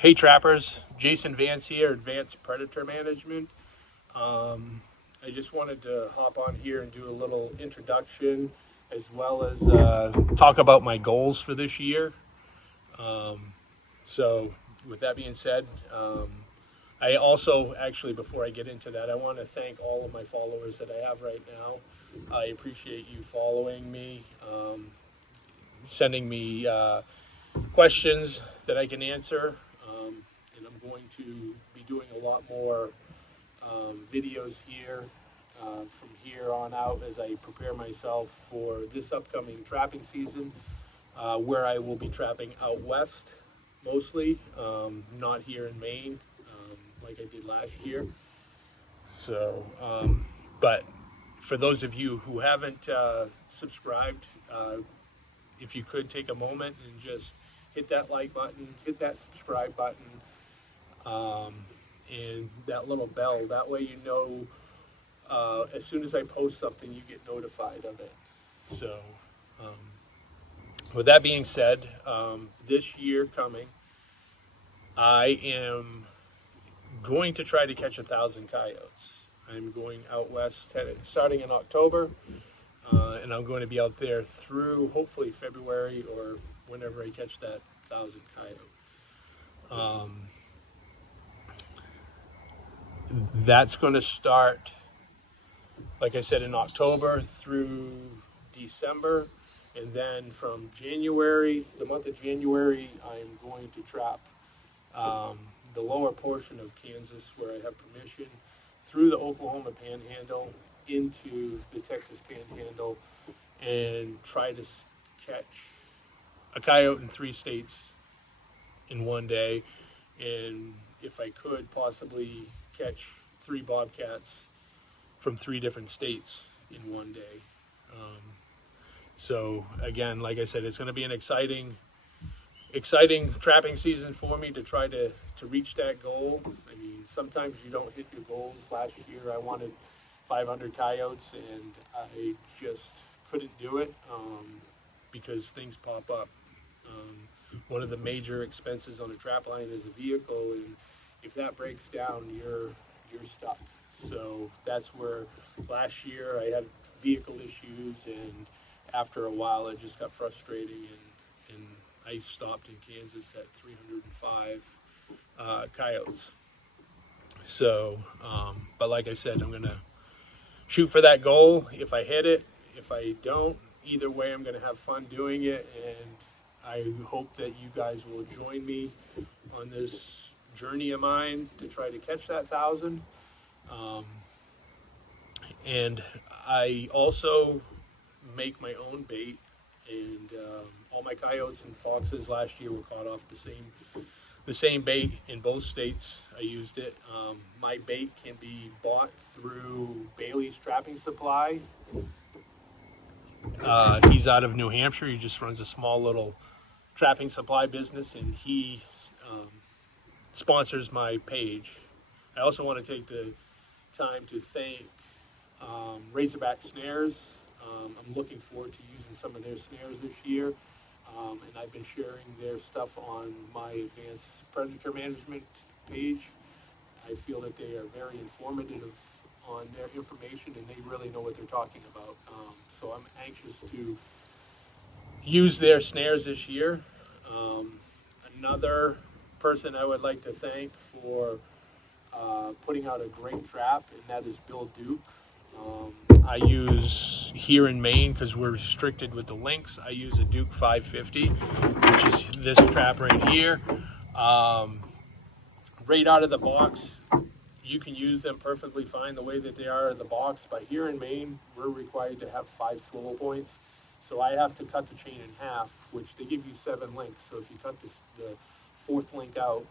Hey trappers, Jason Vance here, Advanced Predator Management. I just wanted to hop on here and do a little introduction as well as talk about my goals for this year. Um, so, with that being said, I also actually, before I get into that, I want to thank all of my followers that I have right now. I appreciate you following me, sending me questions that I can answer. And I'm going to be doing a lot more videos here from here on out as I prepare myself for this upcoming trapping season, where I will be trapping out west mostly, not here in Maine like I did last year. So, but for those of you who haven't subscribed, if you could take a moment and just hit that like button, hit that subscribe button, um, and that little bell. That way, you know, as soon as I post something, you get notified of it. So, um, with that being said, this year coming, I am going to try to catch 1,000 coyotes. I'm going out west, starting in October, and I'm going to be out there through hopefully February or whenever I catch that 1,000 coyote. Um, that's going to start, like I said, in October through December. And then from January, the month of January, I'm going to trap um, the lower portion of Kansas where I have permission through the Oklahoma Panhandle into the Texas Panhandle and try to catch a coyote in 3 states in one day. And if I could, possibly catch 3 bobcats from 3 different states in one day. Um, so again, like I said, it's going to be an exciting trapping season for me to try to reach that goal. I mean, sometimes you don't hit your goals. Last year, I wanted 500 coyotes, and I just couldn't do it because things pop up. Um, One of the major expenses on a trap line is a vehicle, and if that breaks down, you're stuck. So that's where last year I had vehicle issues, and after a while, it just got frustrating, and I stopped in Kansas at 305 coyotes. So, but like I said, I'm gonna shoot for that goal. If I hit it, if I don't, either way, I'm gonna have fun doing it, and I hope that you guys will join me on this journey of mine to try to catch that 1,000. Um, and I also make my own bait, and all my coyotes and foxes last year were caught off the same bait in both states. I used it. My bait can be bought through Bailey's Trapping Supply. He's out of New Hampshire. He just runs a small little trapping supply business, and he um, sponsors my page. I also want to take the time to thank Razorback Snares. I'm looking forward to using some of their snares this year, and I've been sharing their stuff on my Advanced Predator Management page. I feel that they are very informative on their information, and they really know what they're talking about. So I'm anxious to use their snares this year. Um, Another person I would like to thank for putting out a great trap, and that is Bill Duke. Um, I use here in Maine, because we're restricted with the lynx, I use a Duke 550, which is this trap right here. Um, right out of the box, you can use them perfectly fine the way that they are in the box, but here in Maine, we're required to have 5 swivel points. So I have to cut the chain in half, which they give you 7 links. So if you cut the fourth link out,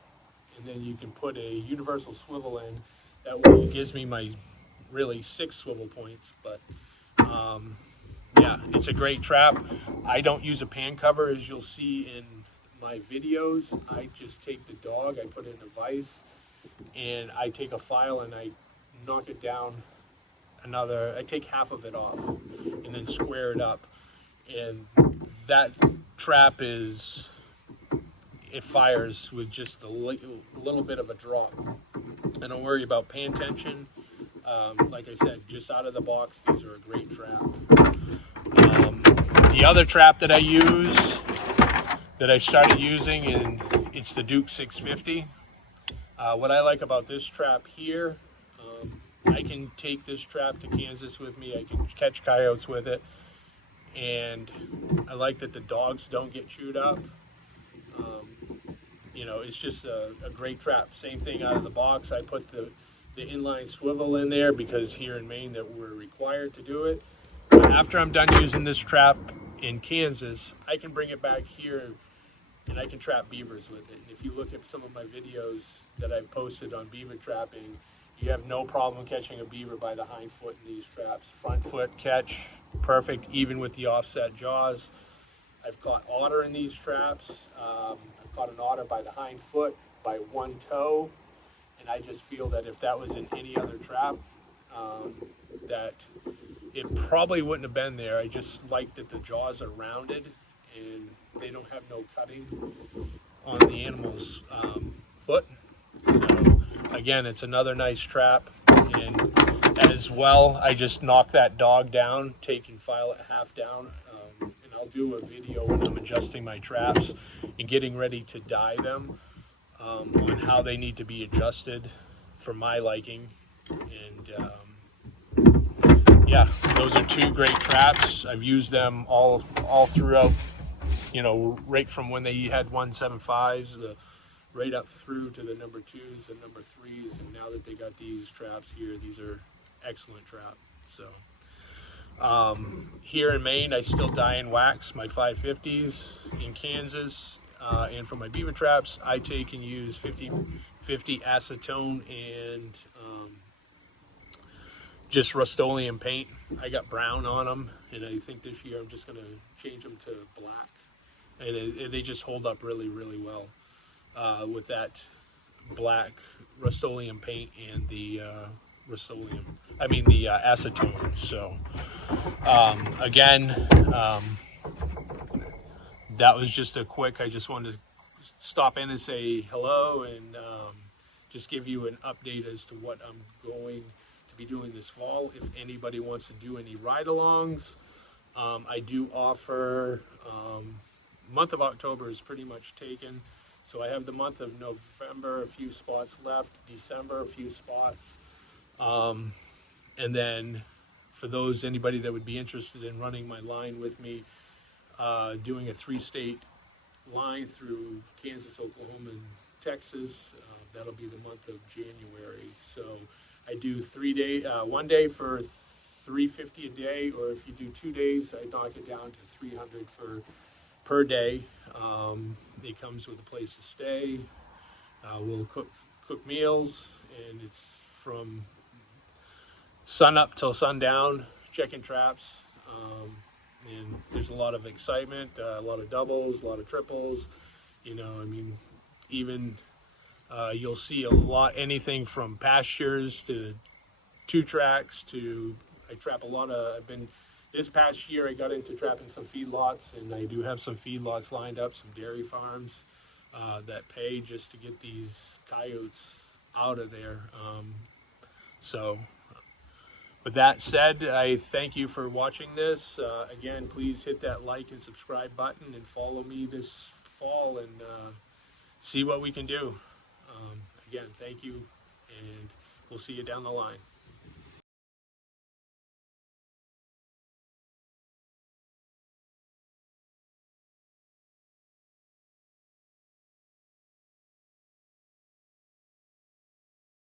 and then you can put a universal swivel in, that way it gives me my really 6 swivel points. But yeah, it's a great trap. I don't use a pan cover, as you'll see in my videos. I just take the dog, I put it in a vise, and I take a file and I knock it down I take half of it off and then square it up. And that trap it fires with just a little bit of a drop. I don't worry about pan tension. Like I said, just out of the box, these are a great trap. The other trap that I started using, and it's the Duke 650. What I like about this trap here, I can take this trap to Kansas with me. I can catch coyotes with it, and I like that the dogs don't get chewed up. You know, it's just a great trap. Same thing out of the box. I put the inline swivel in there because here in Maine that we're required to do it. After I'm done using this trap in Kansas, I can bring it back here and I can trap beavers with it. And if you look at some of my videos that I've posted on beaver trapping, you have no problem catching a beaver by the hind foot in these traps. Front foot catch, perfect, even with the offset jaws. I've caught otter in these traps. I've caught an otter by the hind foot, by one toe, and I just feel that if that was in any other trap, that it probably wouldn't have been there. I just like that the jaws are rounded and they don't have no cutting on the animal's foot. So again, it's another nice trap. And as well, I just knock that dog down, take and file it half down. And I'll do a video when I'm adjusting my traps and getting ready to dye them, on how they need to be adjusted for my liking. And yeah, those are two great traps. I've used them all throughout, you know, right from when they had 175s, right up through to the number 2s and number 3s, and now that they got these traps here, these are excellent traps. So here in Maine, I still dye and wax my 550s. In Kansas, and for my beaver traps, I take and use 50/50 acetone and just Rust-Oleum paint. I got brown on them, and I think this year I'm just going to change them to black. And they just hold up really, really well with that black Rust-Oleum paint and the the acetone. So again, that was just a quick, I just wanted to stop in and say hello and just give you an update as to what I'm going to be doing this fall. If anybody wants to do any ride-alongs, I do offer, month of October is pretty much taken. So I have the month of November, a few spots left, December, a few spots. And then for anybody that would be interested in running my line with me, doing a 3-state line through Kansas, Oklahoma, and Texas, that'll be the month of January. So I do 1 day for $350 a day, or if you do 2 days, I knock it down to $300 per day. It comes with a place to stay. We'll cook meals, and it's from sun up till sundown, checking traps. And there's a lot of excitement, a lot of doubles, a lot of triples. You know, I mean, even you'll see a lot, anything from pastures to 2-tracks to, I trap a lot of, this past year I got into trapping some feedlots, and I do have some feedlots lined up, some dairy farms that pay just to get these coyotes out of there. So with that said, I thank you for watching this. Again, please hit that like and subscribe button and follow me this fall and see what we can do. Again, thank you, and we'll see you down the line.